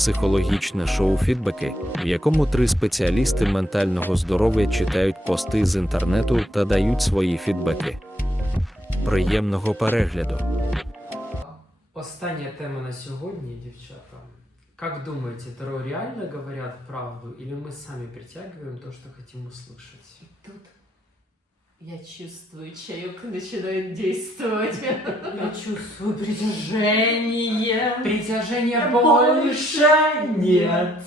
психологічне шоу Фідбеки, в якому три спеціалісти ментального здоров'я читають пости з інтернету та дають свої фідбеки. Приємного перегляду! Остання тема на сьогодні, дівчата. Как думаете, Таро реально говорят правду, или мы сами притягиваем то, что хотим услышать? Тут я чувствую, чаек начинает действовать. Я чувствую притяжение. Притяжения больше нет.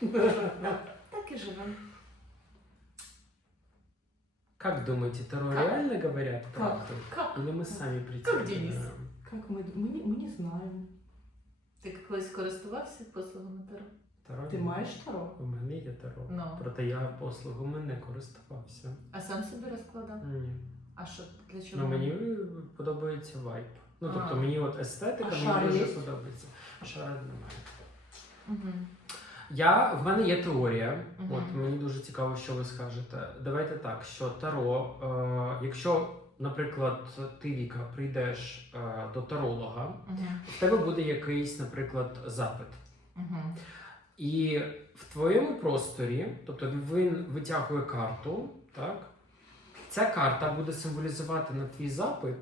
Так и живем. Как думаете, Таро Как? реально говорят правду? Как? Или мы сами притягиваем? Денис? Как мы, мы, не, мы не знаем. Ти колись користувався послугами Таро? Таро Ти маєш таро? У мене є Таро. Ну. Проте я послугами не користувався. А сам собі розкладав? Ні. А що для чого? Ну мені подобається вайб. Ну тобто А. мені от естетика А мені дуже є? подобається. Шара немає. Угу. Я в мене є теорія. Мгм. От мені дуже цікаво, що ви скажете. Давайте так, що Таро, е, якщо, наприклад, ти Віка прийдеш е, до таролога, Угу. в тебе буде якийсь, наприклад, запит. Угу. І в твоєму просторі, тобто він витягує карту, так? Ця карта буде символізувати на твій запит,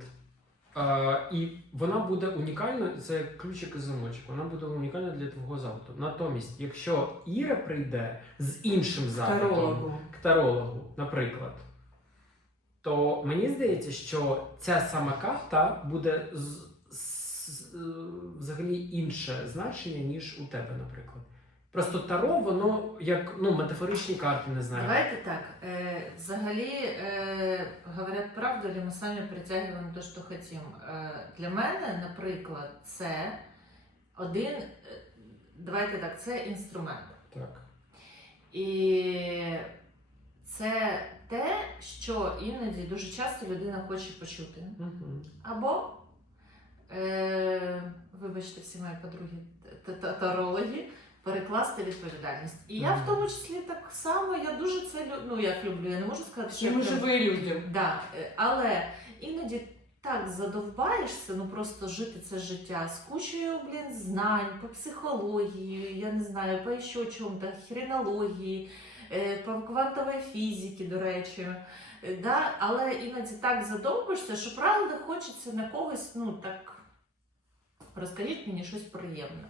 е, і вона буде унікальна, це ключик і замочок, вона буде унікальна для твого запиту. Натомість, якщо Іра прийде з іншим запитом Тарологу. к тарологу, наприклад, то мені здається, що ця сама карта буде з, з- е, взагалі інше значення, ніж у тебе, наприклад. Просто таро, воно як ну, метафоричні карти, не знаю. Давайте так. Э, взагалі, э, говорять правду, ми самі притягуємо те, що хотім. Е, для мене, наприклад, це один, давайте так, це інструмент. Так. І це те, що іноді дуже часто людина хоче почути. Угу. Або, е, вибачте, всі мої подруги та- та- тарологи, перекласти відповідальність. І я в тому числі так само, я дуже це лю- ну, як люблю, я не можу сказати, що прям- живые люди. Да, е, але іноді так задовбаєшся, ну просто жити це життя з кучою, блін, знань по психології, я не знаю, по ще чому-то, хренології, е, по квантовій фізиці, до речі. Е, Да? Але іноді так задовбишся, що правда хочеться на когось, ну так розкажіть мені щось приємне.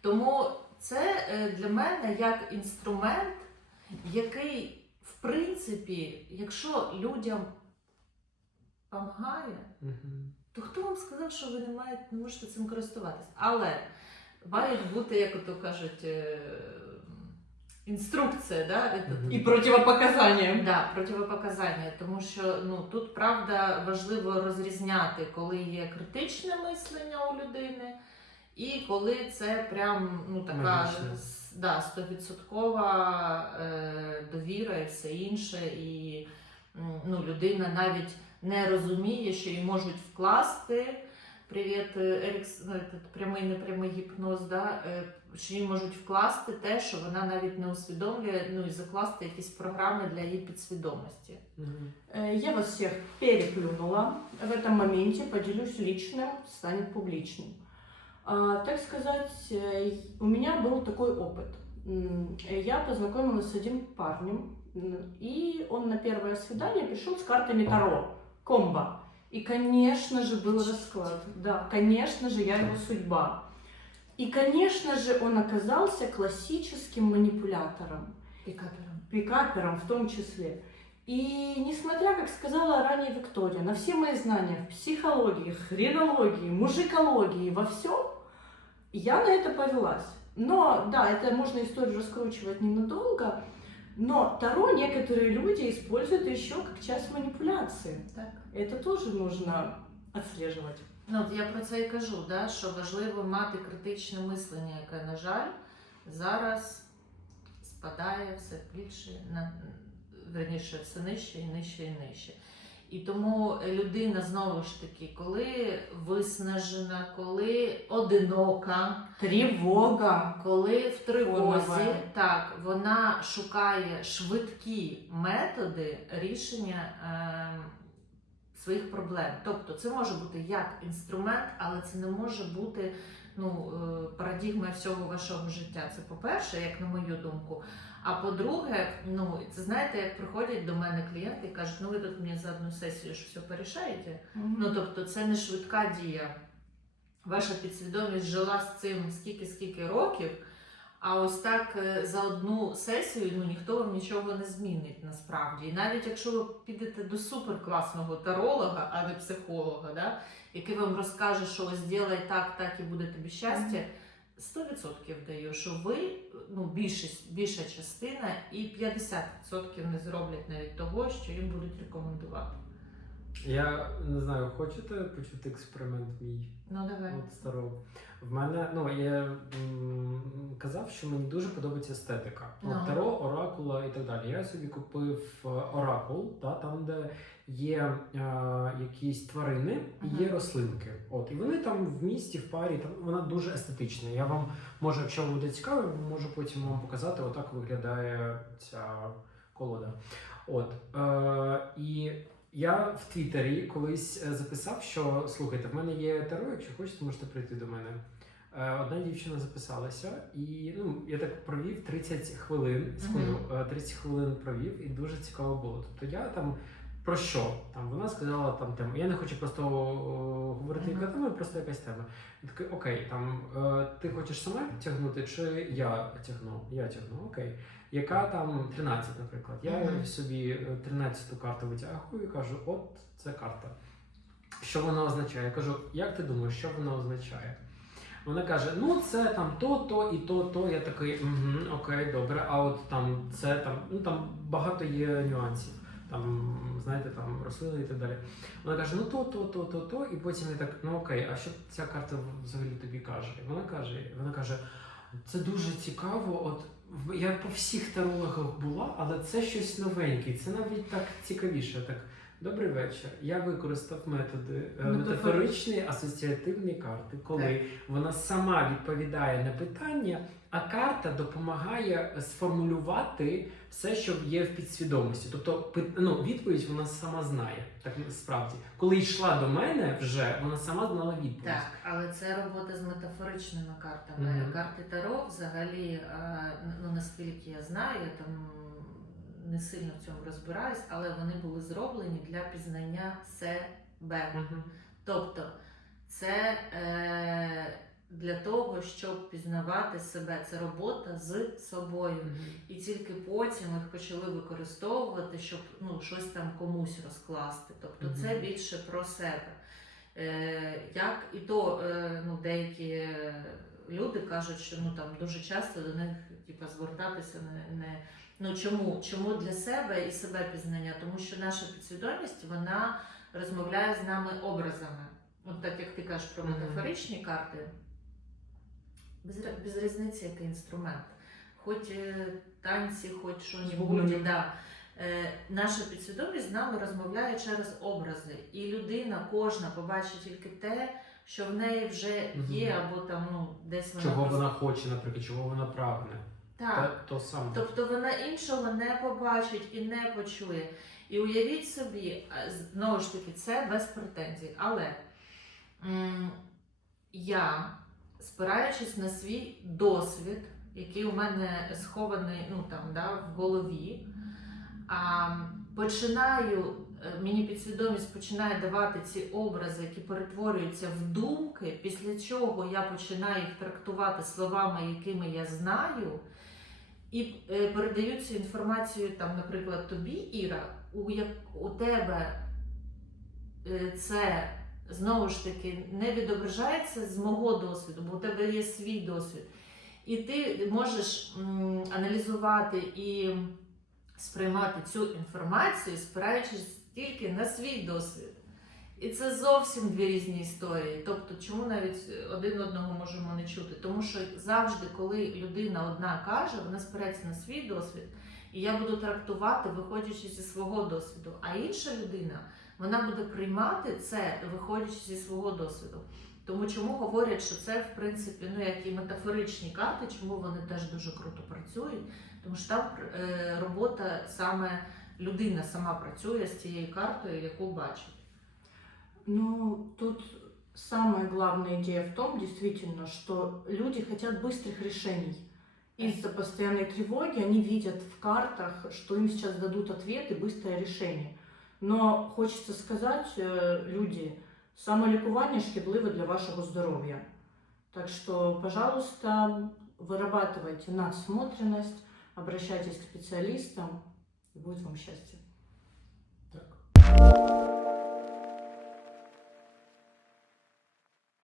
Тому це е, для мене як інструмент, який, в принципі, якщо людям допомагає, Угу. то хто вам сказав, що ви не маєте, не можете цим користуватися? Але мають бути, як ото кажуть, е, інструкція, да? этот, Мгм. И противопоказания. Да, противопоказання, тому що ну тут правда важливо розрізняти, коли є критичне мислення у людини, і коли це прям ну така Магічне. с- да, стовідсоткова е, довіра і все інше. І м, ну, людина навіть не розуміє, що їй можуть вкласти. Привіт, е, Ерікс, ну, этот прямий непрямий гіпноз, да, е, що їй можуть вкласти те, що вона навіть не усвідомлює, ну і закласти якісь програми для її підсвідомості. Угу. Э, Я вас всех переплюнула. В этом моменте поделюсь личным, станет публичным. А, Так сказать, э, у меня был такой опыт. Я познакомилась с одним парнем, и он на первое свидание пришел с картами Таро, комбо. И, конечно же, был расклад. Да, конечно же, я его судьба. И, конечно же, он оказался классическим манипулятором Пікапером. пикапером в том числе. И несмотря, как сказала ранее Виктория, на все мои знания в психологии, хренологии, мужикологии, во всем, я на это повелась. Но, да, это можно историю раскручивать ненадолго, но Таро некоторые люди используют еще как часть манипуляции. Так. Это тоже нужно отслеживать. Ну, от я про це і кажу, да, що важливо мати критичне мислення, яке, на жаль, зараз спадає все більше, на, верніше, все нижче і нижче і нижче. І тому людина знову ж таки, коли виснажена, коли одинока, Тревога. коли в тривозі, так, вона шукає швидкі методи рішення е, своїх проблем. Тобто це може бути як інструмент, але це не може бути ну, е, всього вашого життя. Це по-перше, як на мою думку. А по-друге, ну це знаєте, як приходять до мене клієнти і кажуть, ну ви тут мені за одну сесію ж все порішаєте. Ну тобто, це не швидка дія. Ваша підсвідомість жила з цим скільки-скільки років. А ось так е, за одну сесію ну, ніхто вам нічого не змінить насправді. І навіть якщо ви підете до суперкласного таролога, а не психолога, да, який вам розкаже, що ось ділай так, так і буде тобі щастя, 100% даю, що ви, ну, більшість, більша частина і 50% не зроблять навіть того, що їм будуть рекомендувати. Я не знаю, хочете почути експеримент мій? Ну давай. От старого. В мене, ну я м, казав, що мені дуже подобається естетика. От Ага. Таро, оракула і так далі. Я собі купив е, оракул, та, там, де є е, якісь тварини і є Ага. рослинки. От, і вони там в місті, в парі, там вона дуже естетична. Я вам можу, якщо вам буде цікаво, можу потім вам показати, отак виглядає ця колода. От, е, і я в Твіттері колись е, записав, що слухайте, в мене є таро, якщо хочете, можете прийти до мене. Е, Одна дівчина записалася, і ну я так провів 30 хвилин. Е, 30 хвилин провів, і дуже цікаво було. Тобто я там про що? Там вона сказала там тему. Я не хочу просто о, говорити, яка тема, просто якась тема. Я такий, окей, там е, ти хочеш сама тягнути, чи я тягну? Я тягну, окей. Яка там 13, наприклад. Я собі е, 13-ту карту витягую і кажу, от це карта. Що вона означає? Я кажу, як ти думаєш, що вона означає? Вона каже: ну це там то, то і то, то. Я такий, угу, окей, добре. А от там це там, ну там багато є нюансів. Там, знаєте, там рослини і так далі. Вона каже: ну то, то, то, то, то. І потім я так, ну окей, а що ця карта взагалі тобі каже? Вона каже, вона каже: це дуже цікаво. От я по всіх тарологах була, але це щось новеньке. Це навіть так цікавіше. Так, добрий вечір. Я використав методи е, метафоричної асоціативні карти, коли вона сама відповідає на питання, а карта допомагає сформулювати все, що є в підсвідомості. Тобто, ну, відповідь вона сама знає. Так насправді, коли йшла до мене, вже вона сама знала відповідь. Так, але це робота з метафоричними картами. Мгм. Карти Таро взагалі, е, ну наскільки я знаю, там не сильно в цьому розбираюсь, але вони були зроблені для пізнання себе. Тобто це е, для того, щоб пізнавати себе. Це робота з собою. Мгм. І тільки потім їх почали використовувати, щоб ну, щось там комусь розкласти. Тобто Мгм. це більше про себе. Е, як і то е, ну, деякі люди кажуть, що ну, там, дуже часто до них типу, звертатися не, не ну, чому? чому для себе і себе пізнання? Тому що наша підсвідомість вона розмовляє з нами образами. От так як ти кажеш про метафоричні карти, без, без різниці який інструмент. Хоч е, танці, хоч щось бубнами. да. Е, наша підсвідомість з нами розмовляє через образи. І людина кожна побачить тільки те, що в неї вже є, або там ну, десь вона. Чого просто- вона хоче, наприклад, чого вона прагне. Так. Та- то саме. Тобто вона іншого не побачить і не почує. І уявіть собі, знову ж таки, це без претензій. Але м, я, спираючись на свій досвід, який у мене схований ну, там, да, в голові, а, починаю, е, мені підсвідомість починає давати ці образи, які перетворюються в думки, після чого я починаю їх трактувати словами, якими я знаю. І е, передаю цю інформацію, там, наприклад, тобі, Іра, у, як, у тебе е, це знову ж таки не відображається з мого досвіду, бо у тебе є свій досвід. І ти можеш м, аналізувати і сприймати цю інформацію, спираючись тільки на свій досвід. І це зовсім дві різні історії. Тобто, чому навіть один одного можемо не чути? Тому що завжди, коли людина одна каже, вона спирається на свій досвід, і я буду трактувати, виходячи зі свого досвіду. А інша людина вона буде приймати це, виходячи зі свого досвіду. Тому чому говорять, що це в принципі ну як і метафоричні карти, чому вони теж дуже круто працюють? Тому що там е, робота саме людина сама працює з тією картою, яку бачить. Ну, тут самая главная идея в том, действительно, что люди хотят быстрых решений. Из-за постоянной тревоги они видят в картах, что им сейчас дадут ответ и быстрое решение. Но хочеться сказати, е, люди, самолікування шкідливе для вашого здоров'я. Так что, пожалуйста, вырабатывайте надсмотренность, обращайтесь к специалистам, и будет вам счастье.